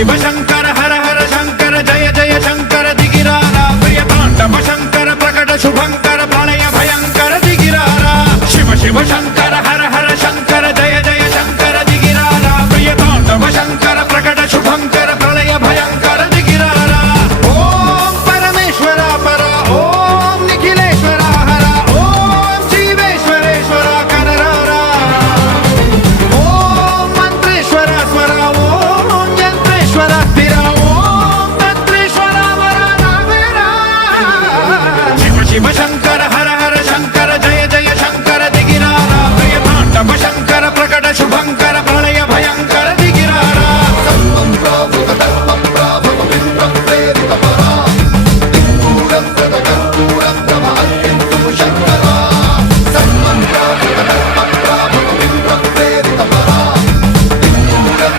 शिव शंकर हर हर शंकर जय जय शंकर दिगिरारा प्रिय तांडव शंकर प्रकट शुभंकर प्रलय भयंकर दिगिरारा शिव शिव शंकर